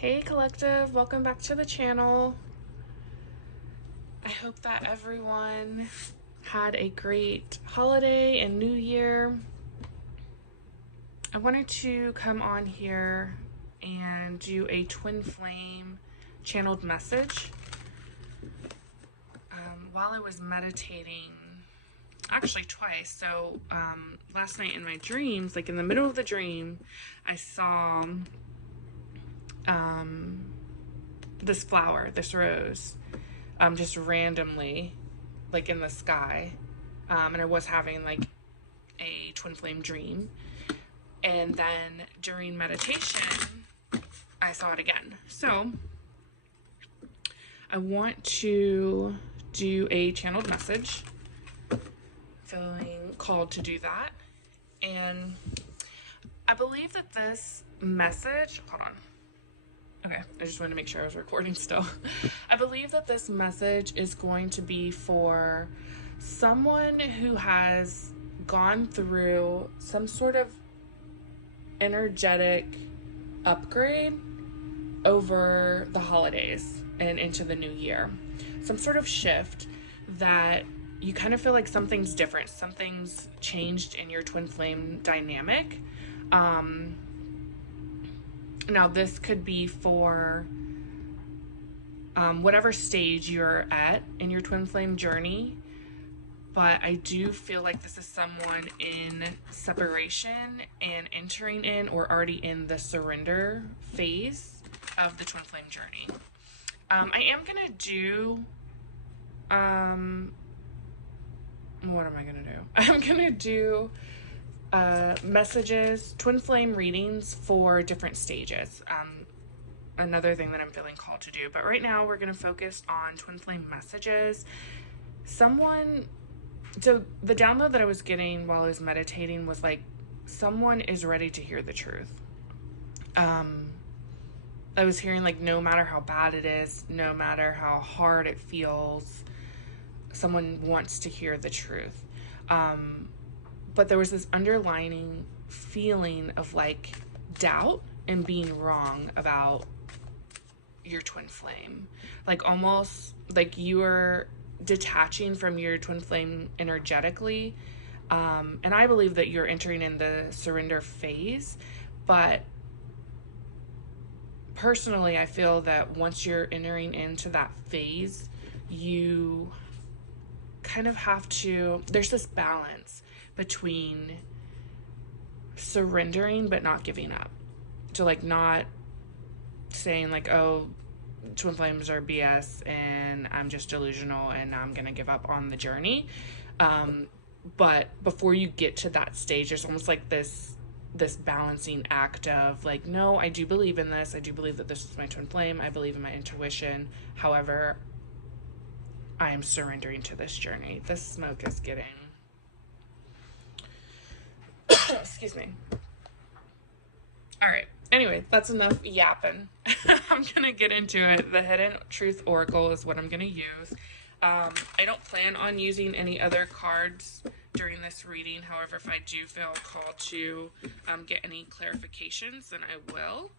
Hey collective, welcome back to the channel. I hope that everyone had a great holiday and new year. I wanted to come on here and do a twin flame channeled message. While I was meditating, actually twice, so last night in my dreams, like in the middle of the dream, I saw this flower, this rose, just randomly, like in the sky. And I was having like a twin flame dream. And then during meditation, I saw it again. So I want to do a channeled message, feeling called to do that. And I believe that this message, hold on. Okay, I just wanted to make sure I was recording still. I believe that this message is going to be for someone who has gone through some sort of energetic upgrade over the holidays and into the new year. Some sort of shift that you kind of feel like something's different, something's changed in your twin flame dynamic. Now this could be for whatever stage you're at in your twin flame journey, but I do feel like this is someone in separation and entering in or already in the surrender phase of the twin flame journey. I am gonna do what am I gonna do? I'm gonna do messages, twin flame readings for different stages. Another thing that I'm feeling called to do. But right now we're going to focus on twin flame messages. So the download that I was getting while I was meditating was like, someone is ready to hear the truth. I was hearing like, no matter how bad it is, no matter how hard it feels, someone wants to hear the truth. But there was this underlining feeling of like doubt and being wrong about your twin flame, like almost like you are detaching from your twin flame energetically. And I believe that you're entering in the surrender phase, but personally I feel that once you're entering into that phase, you kind of have to, there's this balance between surrendering but not giving up, to like not saying like, oh, twin flames are BS and I'm just delusional and I'm gonna give up on the journey. But before you get to that stage, there's almost like this balancing act of like, no, I do believe in this, I do believe that this is my twin flame, I believe in my intuition, however I am surrendering to this journey. This smoke is getting excuse me. All right. Anyway, that's enough yapping. I'm going to get into it. The Hidden Truth Oracle is what I'm going to use. I don't plan on using any other cards during this reading. However, if I do feel called to get any clarifications, then I will.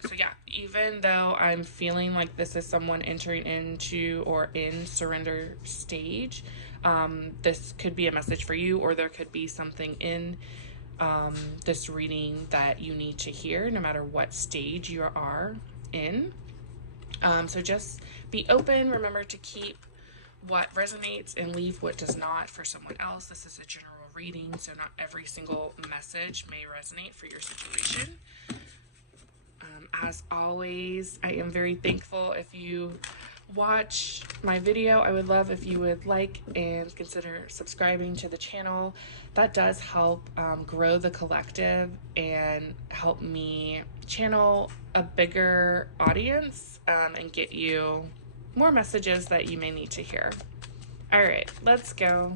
So yeah, even though I'm feeling like this is someone entering into or in surrender stage, this could be a message for you, or there could be something in this reading that you need to hear no matter what stage you are in. So just be open. Remember to keep what resonates and leave what does not for someone else. This is a general reading, so not every single message may resonate for your situation. As always, I am very thankful if you watch my video. I would love if you would like and consider subscribing to the channel. That does help grow the collective and help me channel a bigger audience and get you more messages that you may need to hear. All right, let's go.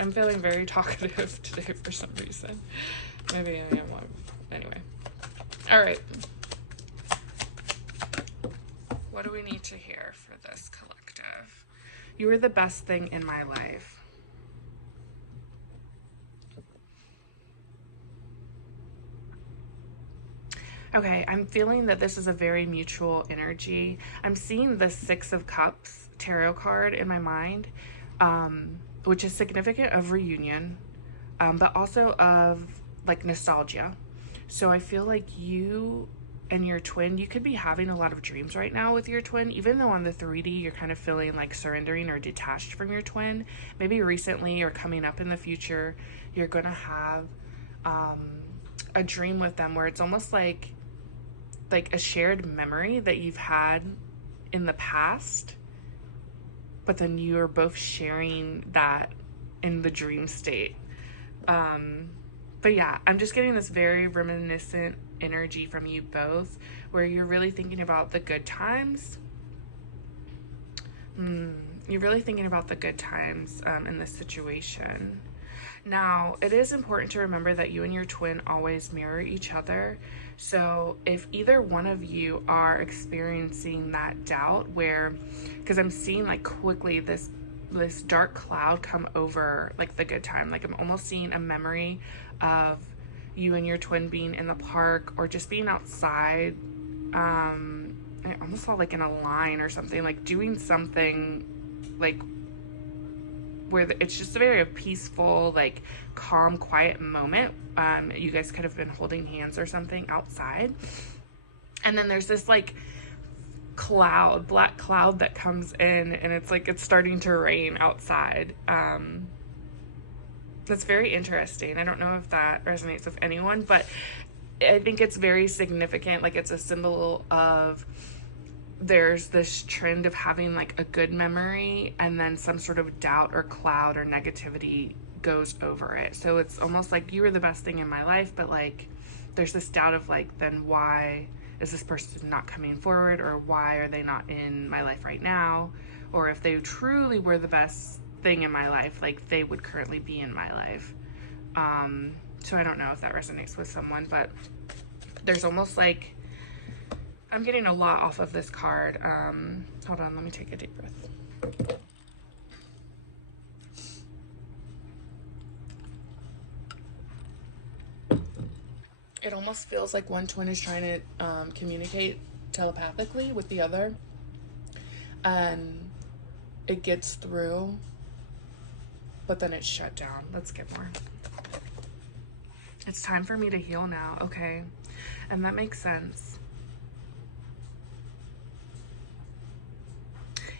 I'm feeling very talkative today for some reason. Maybe I am one. Anyway. All right. What do we need to hear for this collective? You are the best thing in my life. Okay, I'm feeling that this is a very mutual energy. I'm seeing the Six of Cups tarot card in my mind, which is significant of reunion, but also of like nostalgia. So I feel like you and your twin, you could be having a lot of dreams right now with your twin, even though on the 3D you're kind of feeling like surrendering or detached from your twin. Maybe recently or coming up in the future, you're gonna have um, a dream with them where it's almost like a shared memory that you've had in the past, but then you are both sharing that in the dream state. Um, but yeah, I'm just getting this very reminiscent energy from you both where you're really thinking about the good times. You're really thinking about the good times in this situation. Now, it is important to remember that you and your twin always mirror each other. So, if either one of you are experiencing that doubt where, because I'm seeing like quickly this dark cloud come over like the good time, like I'm almost seeing a memory of you and your twin being in the park or just being outside. I almost saw like in a line or something, like doing something like where it's just a very peaceful, like calm, quiet moment. You guys could have been holding hands or something outside. And then there's this like cloud, black cloud that comes in, and it's like it's starting to rain outside. That's very interesting. I don't know if that resonates with anyone, but I think it's very significant. Like it's a symbol of there's this trend of having like a good memory and then some sort of doubt or cloud or negativity goes over it. So it's almost like you were the best thing in my life, but like there's this doubt of like, then why is this person not coming forward, or why are they not in my life right now? Or if they truly were the best thing in my life, like they would currently be in my life. So I don't know if that resonates with someone, but there's almost like I'm getting a lot off of this card. Hold on, let me take a deep breath. It almost feels like one twin is trying to communicate telepathically with the other, and it gets through, but then it's shut down. Let's get more. It's time for me to heal now. Okay, and that makes sense.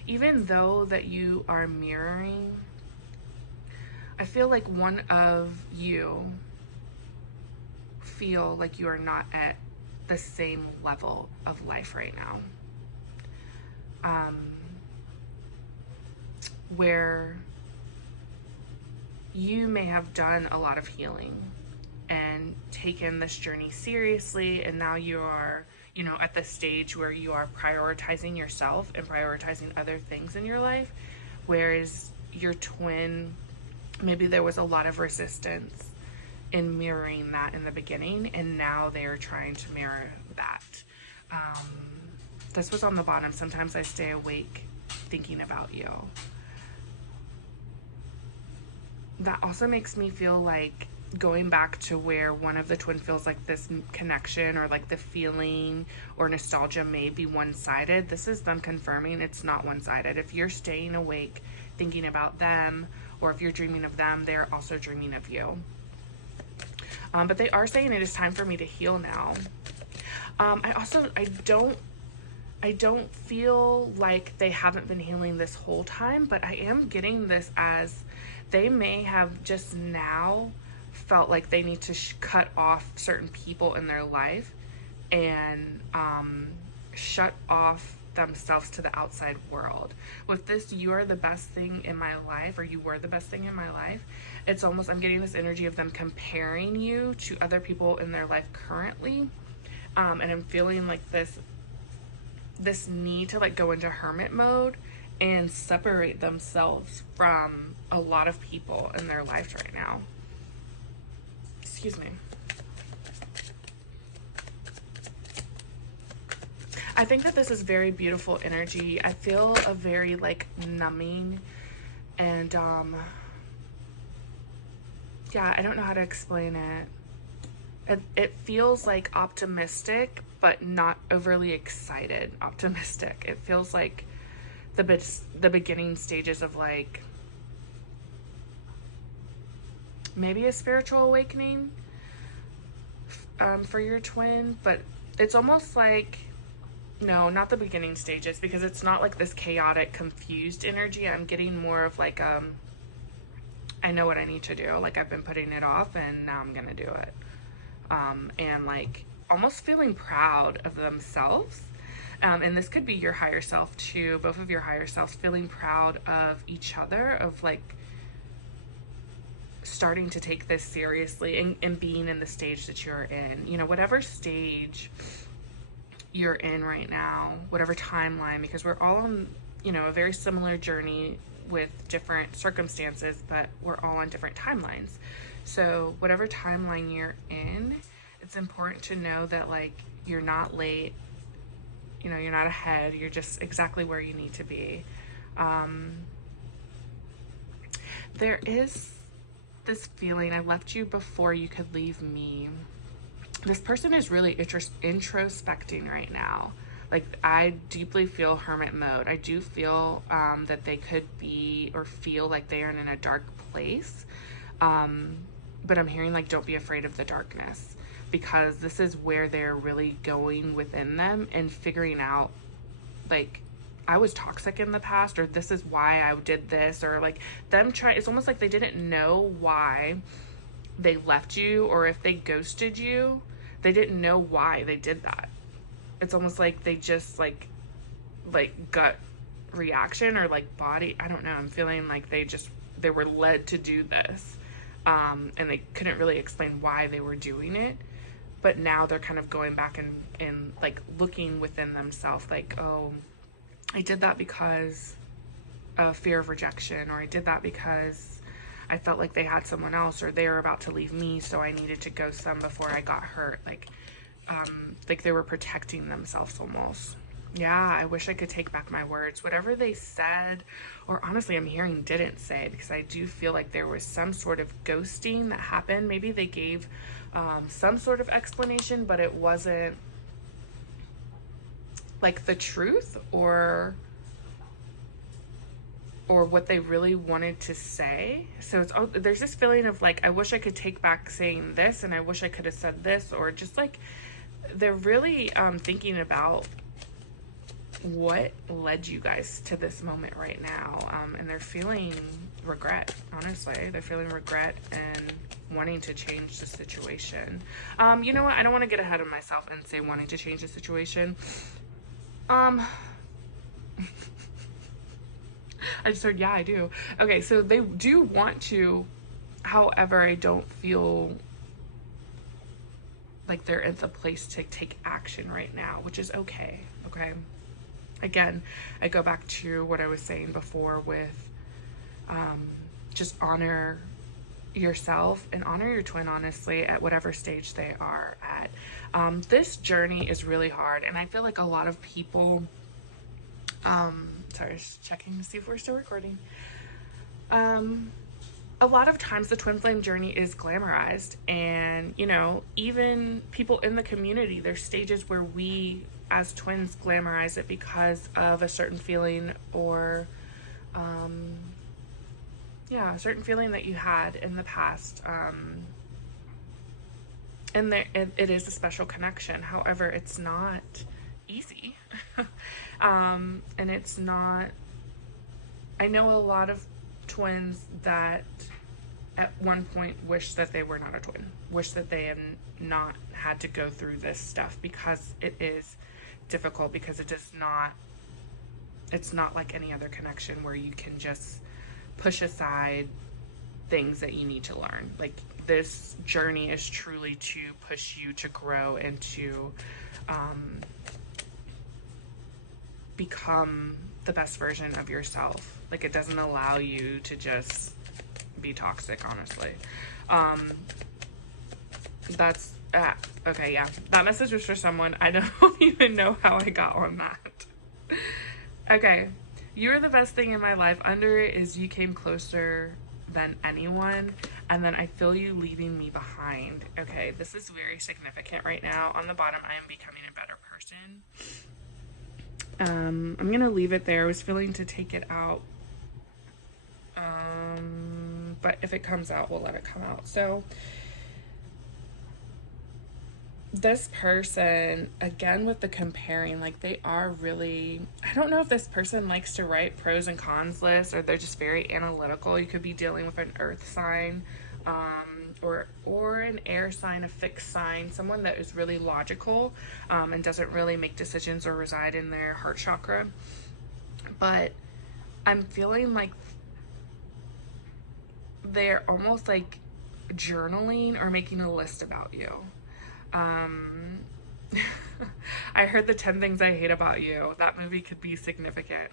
Even though that you are mirroring, I feel like one of you feel like you are not at the same level of life right now. Where you may have done a lot of healing and taken this journey seriously, and now you are, you know, at the stage where you are prioritizing yourself and prioritizing other things in your life, whereas your twin, maybe there was a lot of resistance in mirroring that in the beginning, and now they're trying to mirror that. This was on the bottom. Sometimes I stay awake thinking about you. That also makes me feel like going back to where one of the twin feels like this connection or like the feeling or nostalgia may be one-sided. This is them confirming it's not one-sided. If you're staying awake thinking about them, or if you're dreaming of them, they're also dreaming of you. But they are saying it is time for me to heal now. I don't feel like they haven't been healing this whole time, but I am getting this as they may have just now felt like they need to cut off certain people in their life and shut off themselves to the outside world. With this, you are the best thing in my life, or you were the best thing in my life. It's almost, I'm getting this energy of them comparing you to other people in their life currently. And I'm feeling like this need to like go into hermit mode and separate themselves from a lot of people in their life right now. Excuse me. I think that this is very beautiful energy. I feel a very like numbing and yeah, I don't know how to explain it. it feels like optimistic, but not overly excited optimistic. It feels like the beginning stages of like maybe a spiritual awakening for your twin, but it's almost like, no, not the beginning stages, because it's not like this chaotic, confused energy. I'm getting more of like, I know what I need to do. Like I've been putting it off and now I'm gonna do it. And like almost feeling proud of themselves. And this could be your higher self too, both of your higher selves feeling proud of each other, of like starting to take this seriously and being in the stage that you're in. You know, whatever stage you're in right now, whatever timeline, because we're all on, you know, a very similar journey with different circumstances, but we're all on different timelines. So whatever timeline you're in, it's important to know that like you're not late, you know, you're not ahead, you're just exactly where you need to be. There is this feeling, I left you before you could leave me. This person is really introspecting right now. Like I deeply feel hermit mode. I do feel that they could be or feel like they are in a dark place. But I'm hearing like, don't be afraid of the darkness, because this is where they're really going within them and figuring out like, I was toxic in the past, or this is why I did this, or like them trying, it's almost like they didn't know why they left you, or if they ghosted you, they didn't know why they did that. It's almost like they just like gut reaction or like body, I don't know, I'm feeling like they were led to do this. And they couldn't really explain why they were doing it, but now they're kind of going back and like looking within themselves like, oh, I did that because of fear of rejection, or I did that because I felt like they had someone else, or they were about to leave me, so I needed to ghost them before I got hurt. Like they were protecting themselves almost. Yeah, I wish I could take back my words. Whatever they said, or honestly I'm hearing didn't say, because I do feel like there was some sort of ghosting that happened. Maybe they gave some sort of explanation, but it wasn't like the truth or what they really wanted to say. So it's there's this feeling of like, I wish I could take back saying this, and I wish I could have said this, or just like they're really thinking about what led you guys to this moment right now. And they're feeling regret, honestly. They're feeling regret and wanting to change the situation. You know what? I don't want to get ahead of myself and say wanting to change the situation. I just heard, yeah, I do. Okay, so they do want to, however, I don't feel like they're in the place to take action right now, which is okay, okay? Again, I go back to what I was saying before with just honor yourself and honor your twin, honestly, at whatever stage they are at. This journey is really hard, and I feel like a lot of people, sorry, just checking to see if we're still recording. A lot of times the twin flame journey is glamorized, and you know, even people in the community, there's stages where we as twins glamorize it because of a certain feeling, or yeah, a certain feeling that you had in the past. And there, it is a special connection. However, it's not easy. And it's not, I know a lot of twins that at one point wish that they were not a twin, wish that they had not had to go through this stuff, because it is difficult, because it's not like any other connection where you can just push aside things that you need to learn. Like, this journey is truly to push you to grow and to become the best version of yourself. Like, it doesn't allow you to just be toxic, honestly. That's okay, yeah, that message was for someone. I don't even know how I got on that. Okay, you are the best thing in my life. Under it is you came closer than anyone. And then I feel you leaving me behind. Okay, this is very significant right now. On the bottom, I am becoming a better person. I'm gonna leave it there. I was feeling to take it out. But if it comes out, we'll let it come out. So this person, again with the comparing, like they are really, I don't know if this person likes to write pros and cons lists or they're just very analytical. You could be dealing with an earth sign, or an air sign, a fixed sign, someone that is really logical, and doesn't really make decisions or reside in their heart chakra. But I'm feeling like they're almost like journaling or making a list about you. Um, I heard the 10 things I hate about you. That movie could be significant.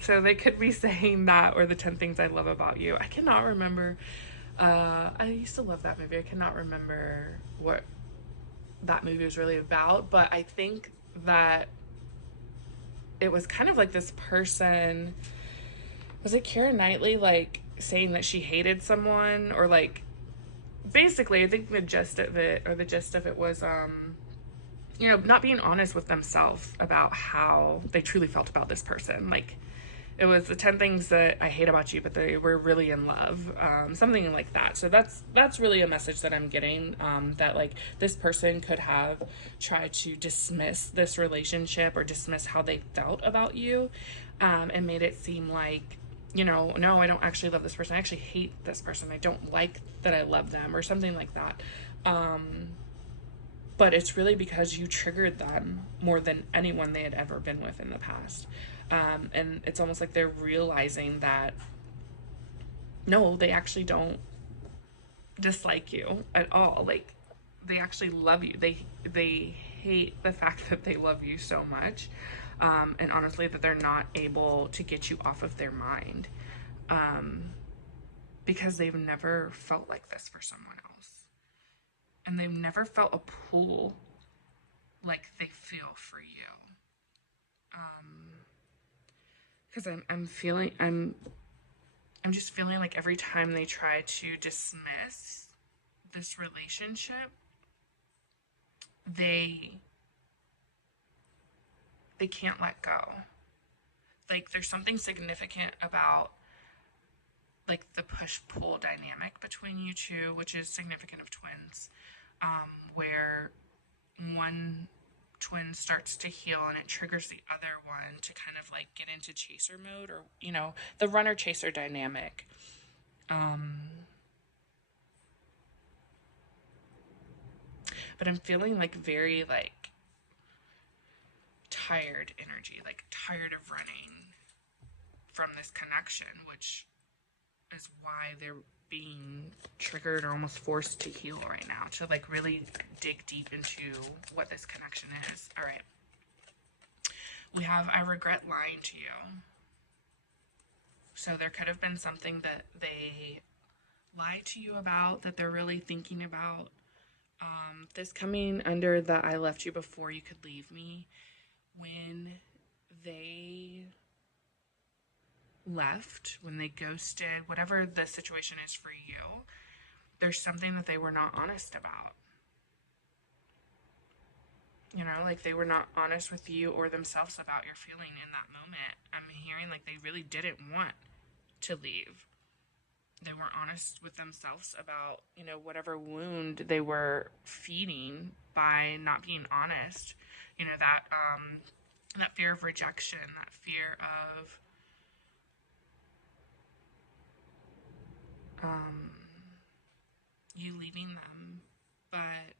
So they could be saying that, or the 10 things I love about you. I cannot remember. I used to love that movie. I cannot remember what that movie was really about, but I think that it was kind of like this person, was it Keira Knightley, like saying that she hated someone, or like basically, I think the gist of it was, not being honest with themselves about how they truly felt about this person. Like, it was the 10 things that I hate about you, but they were really in love, something like that. So that's really a message that I'm getting, that like this person could have tried to dismiss this relationship or dismiss how they felt about you, and made it seem like, no, I don't actually love this person. I actually hate this person. I don't like that I love them, or something like that. But it's really because you triggered them more than anyone they had ever been with in the past. And it's almost like they're realizing that no, they actually don't dislike you at all. Like, they actually love you. They hate the fact that they love you so much, and honestly that they're not able to get you off of their mind, because they've never felt like this for someone else, and they've never felt a pull like they feel for you. Because I'm just feeling like every time they try to dismiss this relationship, they can't let go. Like, there's something significant about like the push-pull dynamic between you two, which is significant of twins, where one twin starts to heal and it triggers the other one to kind of like get into chaser mode, or the runner chaser dynamic. But I'm feeling like very like tired energy, like tired of running from this connection, which is why they're being triggered or almost forced to heal right now, to like really dig deep into what this connection is. All right. We have, I regret lying to you. So there could have been something that they lied to you about, that they're really thinking about. This coming under the I left you before you could leave me. When they left, when they ghosted, whatever the situation is for you, there's something that they were not honest about. Like they were not honest with you or themselves about your feeling in that moment. I'm hearing like they really didn't want to leave. They weren't honest with themselves about, whatever wound they were feeding by not being honest. That fear of rejection, that fear of you leaving them. But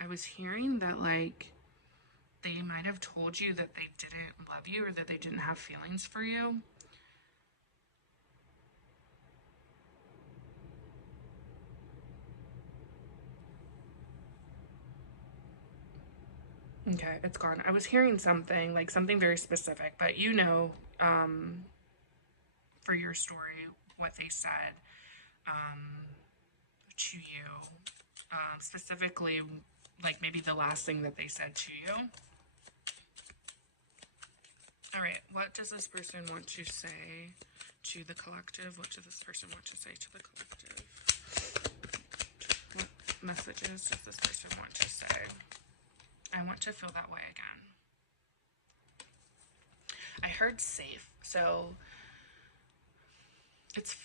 I was hearing that like they might have told you that they didn't love you, or that they didn't have feelings for you. Okay, it's gone. I was hearing something, like something very specific, but for your story, what they said, to you, specifically, like maybe the last thing that they said to you. All right, what does this person want to say to the collective. What does this person want to say to the collective? What messages does this person want to say? I want to feel that way again. I heard safe, so it's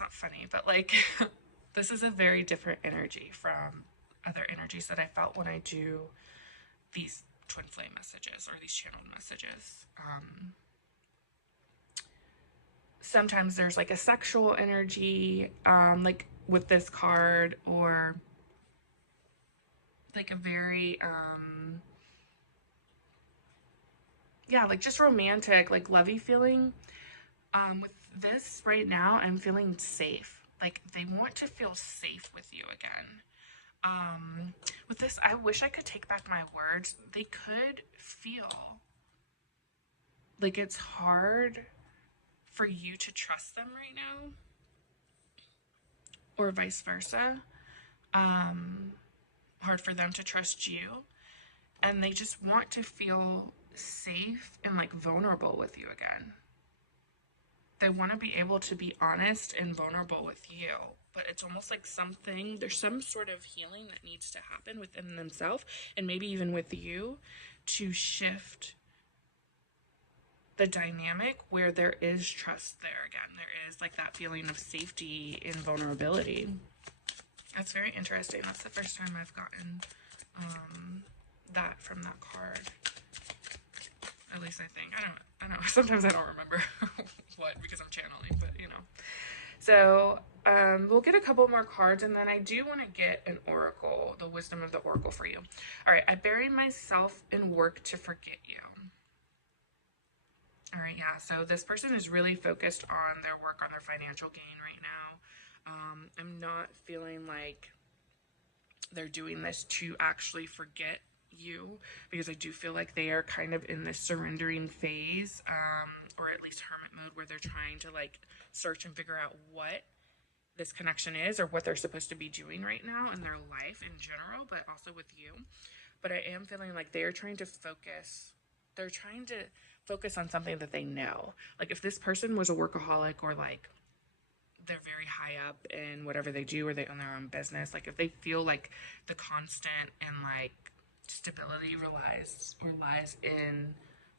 not funny, but like this is a very different energy from other energies that I felt when I do these twin flame messages or these channeled messages. Sometimes there's like a sexual energy, like with this card, or like a very yeah, like just romantic, like lovey feeling. With this right now, I'm feeling safe. Like they want to feel safe with you again. With this, I wish I could take back my words. They could feel like it's hard for you to trust them right now, or vice versa. Hard for them to trust you, and they just want to feel safe and like vulnerable with you again. They want to be able to be honest and vulnerable with you, but it's almost like there's some sort of healing that needs to happen within themselves and maybe even with you to shift the dynamic where there is trust there again. There is like that feeling of safety and vulnerability. That's very interesting. That's the first time I've gotten that from that card. At least I think. I don't know. Sometimes I don't remember what, because I'm channeling, but you know. So we'll get a couple more cards, and then I do want to get an oracle, the wisdom of the oracle for you. All right. I bury myself in work to forget you. All right. Yeah. So this person is really focused on their work, on their financial gain right now. I'm not feeling like they're doing this to actually forget you, because I do feel like they are kind of in this surrendering phase, or at least hermit mode, where they're trying to like search and figure out what this connection is or what they're supposed to be doing right now in their life in general, but also with you. But I am feeling like they're trying to focus. They're trying to focus on something that they know. Like if this person was a workaholic, or like they're very high up in whatever they do, or they own their own business, like if they feel like the constant and like stability lies in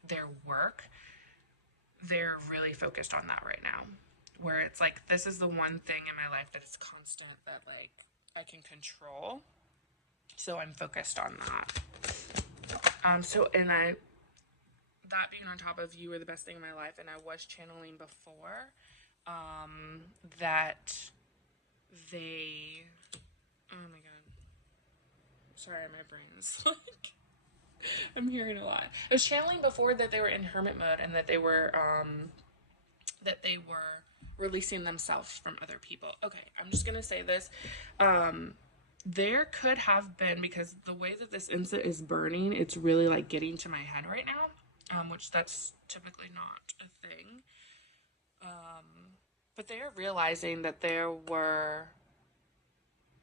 their work, they're really focused on that right now, where it's like this is the one thing in my life that is constant, that like I can control, so I'm focused on that. That being on top of, you were the best thing in my life, and I was channeling before, that they, oh my god, sorry, my brain is like, I'm hearing a lot. I was channeling before that they were in hermit mode, and that they were releasing themselves from other people. Okay, I'm just gonna say this. There could have been, because the way that this incense is burning, it's really like getting to my head right now, which that's typically not a thing. But they're realizing that there were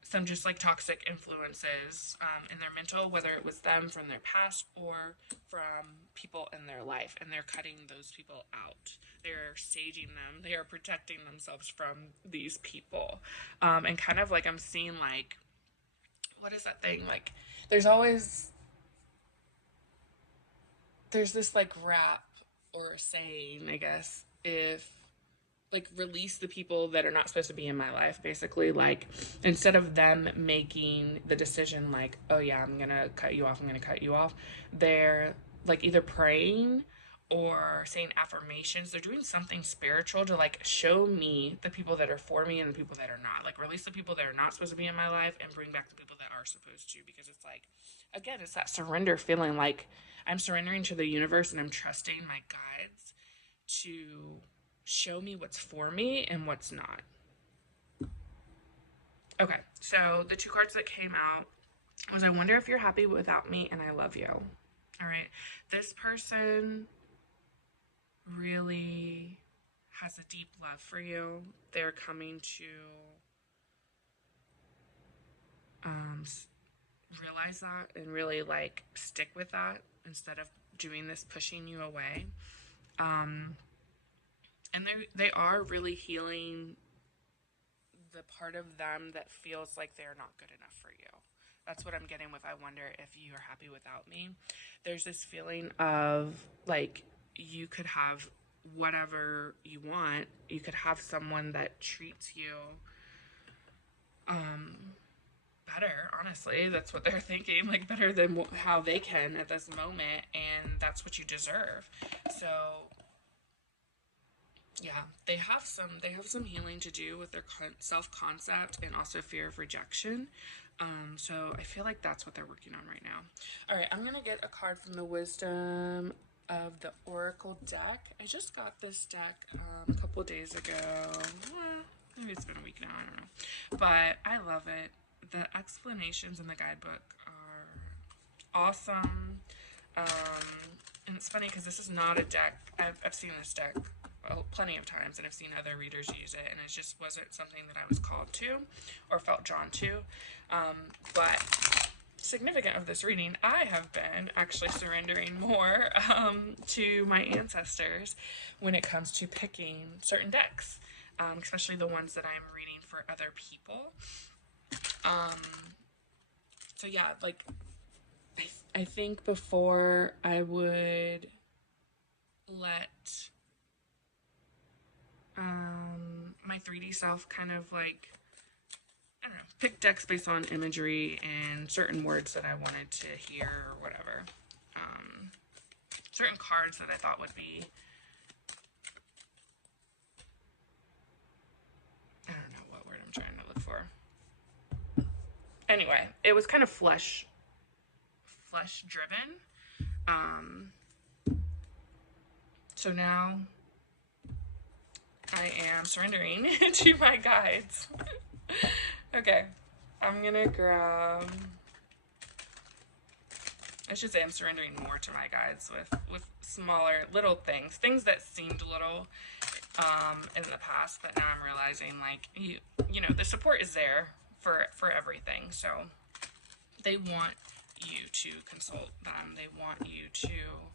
some just like toxic influences in their mental, whether it was them from their past or from people in their life, and they're cutting those people out. They're saging them. They are protecting themselves from these people. And kind of like I'm seeing like, what is that thing? Like there's this like rap or saying, I guess, if like release the people that are not supposed to be in my life, basically. Like instead of them making the decision like, oh yeah, I'm gonna cut you off, they're like either praying or saying affirmations. They're doing something spiritual to like show me the people that are for me and the people that are not. Like release the people that are not supposed to be in my life and bring back the people that are supposed to, because it's like, again, it's that surrender feeling. Like I'm surrendering to the universe, and I'm trusting my guides to show me what's for me and what's not. Okay, so the two cards that came out was, I wonder if you're happy without me, and I love you. All right, this person really has a deep love for you. They're coming to realize that and really like stick with that instead of doing this pushing you away. And they are really healing the part of them that feels like they're not good enough for you. That's what I'm getting with I wonder if you are happy without me. There's this feeling of like you could have whatever you want. You could have someone that treats you better, honestly. That's what they're thinking, like better than how they can at this moment, and that's what you deserve. So, yeah, they have some healing to do with their self-concept and also fear of rejection. So I feel like that's what they're working on right now. All right, I'm gonna get a card from the Wisdom of the Oracle deck. I just got this deck a couple days ago. Maybe it's been a week now, I don't know. But I love it. The explanations in the guidebook are awesome. And it's funny because this is not a deck. I've seen this deck plenty of times, and I've seen other readers use it, and it just wasn't something that I was called to or felt drawn to. But significant of this reading, I have been actually surrendering more to my ancestors when it comes to picking certain decks, especially the ones that I'm reading for other people. So yeah, like I think before I would let my 3D self kind of like, I don't know, pick decks based on imagery and certain words that I wanted to hear or whatever. Certain cards that I thought would be, I don't know what word I'm trying to look for. Anyway, it was kind of flesh driven. So now I am surrendering to my guides. Okay, I'm gonna grab, I should say I'm surrendering more to my guides with smaller little things that seemed little in the past, but now I'm realizing like you know the support is there for everything. So they want you to consult them. They want you to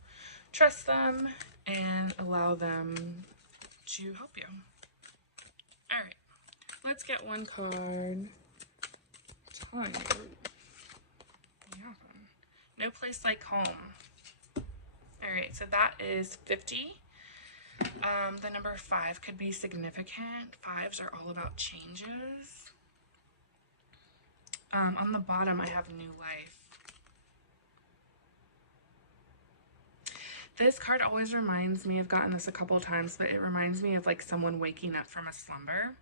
trust them and allow them to help you. All right, let's get one card. No place like home. All right, so that is 50. The number 5 could be significant. 5s are all about changes. On the bottom, I have new life. This card always reminds me, I've gotten this a couple times, but it reminds me of like someone waking up from a slumber,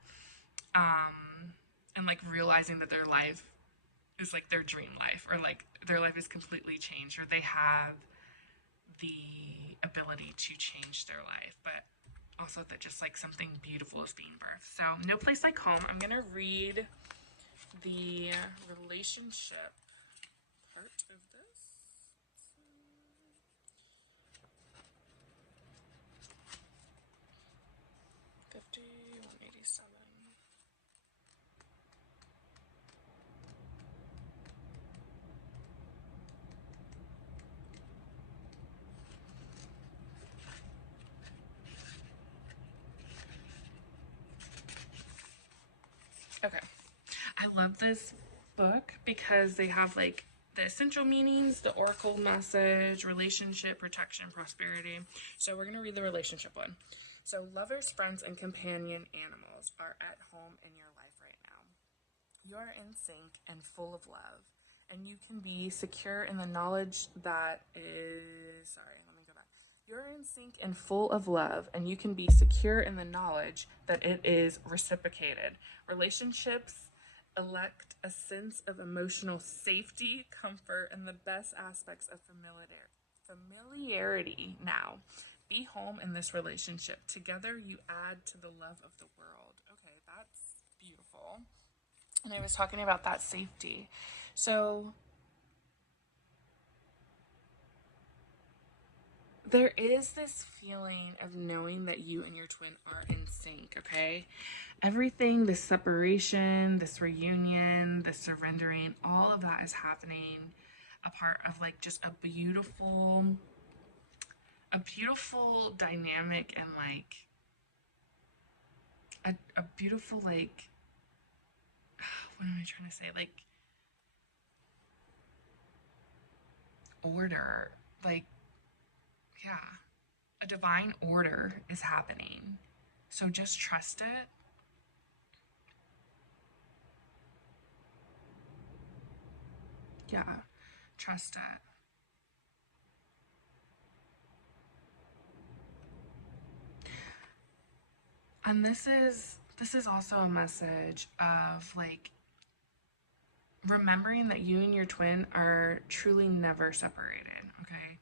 and like realizing that their life is like their dream life, or like their life is completely changed, or they have the ability to change their life, but also that just like something beautiful is being birthed. So no place like home. I'm gonna read the relationship part of this. 50, 187. Okay. I love this book because they have like the essential meanings, the oracle message, relationship, protection, prosperity. So we're going to read the relationship one. So lovers, friends, and companion animals are at home in your life right now. You are in sync and full of love, and you can be secure in the knowledge that is, sorry, let me go back. You're in sync and full of love, and you can be secure in the knowledge that it is reciprocated. Relationships elect a sense of emotional safety, comfort, and the best aspects of familiarity now. Be home in this relationship. Together, you add to the love of the world. Okay, that's beautiful. And I was talking about that safety. So there is this feeling of knowing that you and your twin are in sync, okay? Everything, this separation, this reunion, this surrendering, all of that is happening a part of like just a beautiful dynamic and like a beautiful, like, what am I trying to say? Like, order. Like, yeah, a divine order is happening. So just trust it. Yeah, trust it. And this is also a message of like remembering that you and your twin are truly never separated, okay?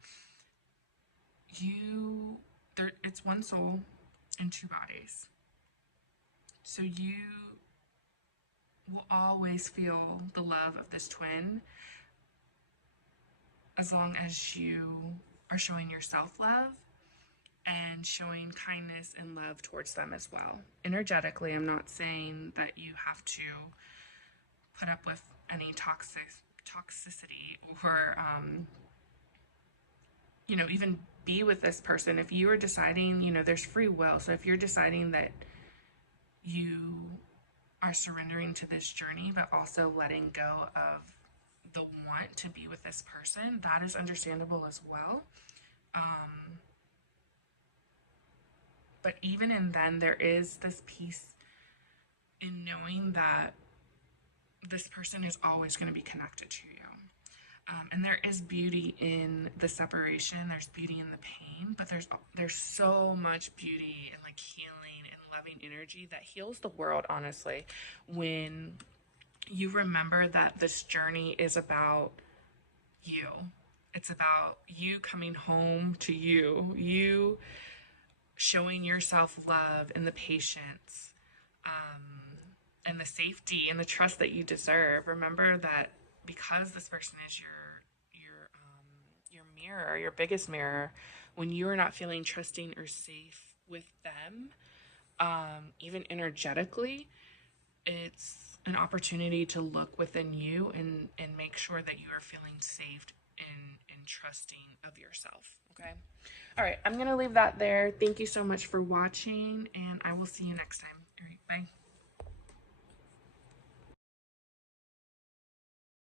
You there it's one soul in two bodies. So you will always feel the love of this twin as long as you are showing yourself love and showing kindness and love towards them as well. Energetically, I'm not saying that you have to put up with any toxicity or even be with this person. If you are deciding, there's free will. So if you're deciding that you are surrendering to this journey, but also letting go of the want to be with this person, that is understandable as well. Um, but even in then, there is this peace in knowing that this person is always going to be connected to you. And there is beauty in the separation. There's beauty in the pain, but there's so much beauty and like healing and loving energy that heals the world. Honestly, when you remember that this journey is about you, it's about you coming home to you showing yourself love and the patience, and the safety and the trust that you deserve. Remember that because this person is your mirror, your biggest mirror, when you are not feeling trusting or safe with them, even energetically, it's an opportunity to look within you and make sure that you are feeling safe and trusting of yourself. Okay. All right. I'm going to leave that there. Thank you so much for watching, and I will see you next time. All right. Bye.